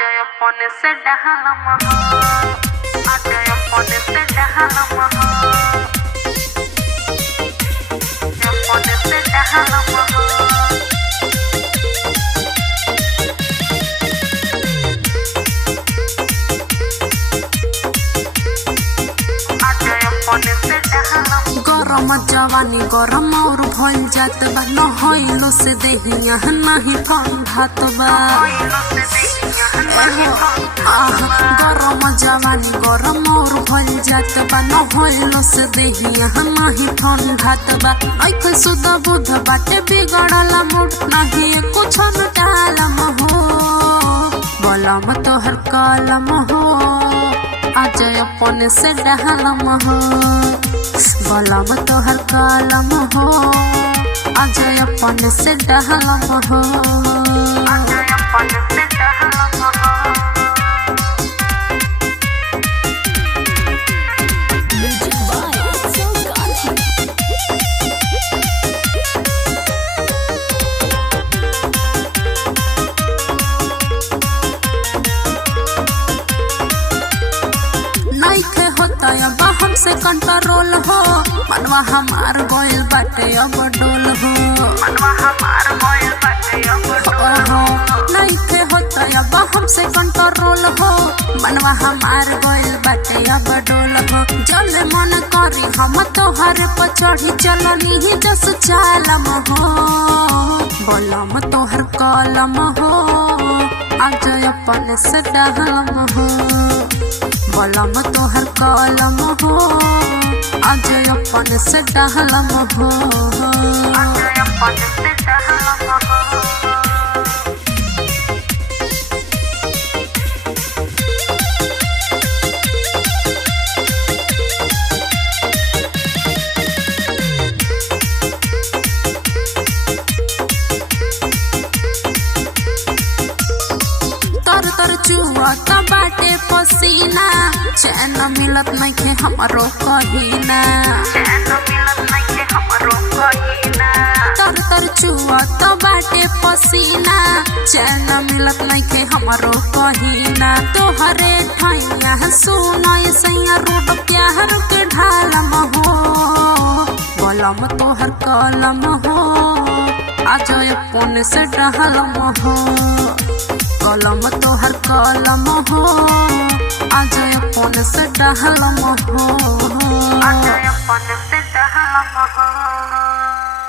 आजय अपने से डहलम आजय अपने से डहलम अपने से डहलम गरम जवानी गरम और भइल जात बा न होइलो से देहिया नहीं ठंडात बा गरम जवानी गरम और भइल जात बा न होइलो से देहिया नहीं ठंडात बा ऐखे सुध बुध बाटे बिगड़ला मूड नहीं कुछ न टालम हो बलम तोहर कलम हो आजय अपने से डहलम हो बलम तोहर कलम हो आजय अपने से डहलम हो आजय अपने से डहलम हो अब हमसे कंट्रोल हो मनवा हमार गोयल बाटे अब डोल हो मनवा हमार गोयल बाटे अब डोल हो नहीं थे होता अब हमसे कंट्रोल हो मनवा हमार गोयल बाटे अब डोल हो जल मन करी हम तोहरे पर चढ़ी चलनी ही जस चालम हो बलम तोहर कलम हो आजय अपने से डहलम हो बलम तोहर कलम हो आजय अपने से डहलम हो आजय अपने से डहलम हो तर चुआ बाटे पसीना चैन मिलत नहीं खे हमरो कहीना तर चुआ बाटे पसीना चैन मिलत नहीं खे हमरो कहीना तोहरे ठैया सुनय सैया रोड प्यार के ढालम हो बलम तोहर कलम हो आजय अपने से डहलम हो कलम तोहर कलम हो आजय अपने से डहलम हो आजय अपने से डहलम हो।